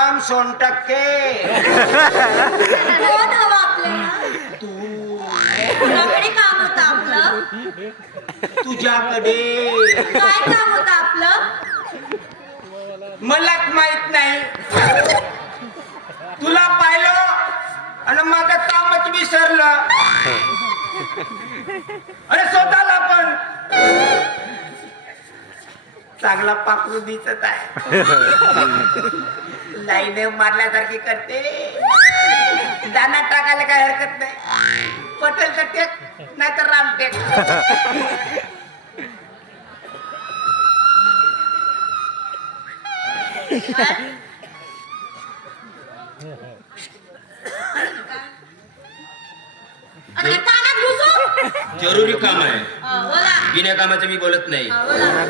राम सोनटक्के. कोण हवं आपल्याला? तू तुझ्याकडे काम होतं आपलं? तुझ्याकडे काय काम होतं आपलं? मलाच माहित नाही. तुला पाहिलं आणि माझं कामच विसरलं. अरे स्वतःला पण चांगला पाखरू दिसत आहे. लाईन मारल्यासारखी करते. दाना टाकायला काय हरकत नाही. पटेल तर टेक नाही तर राम टेक. अरे कानात घुसू? जरुरी काम आहे. बोला. बिना कामाचं मी बोलत नाही. बोला.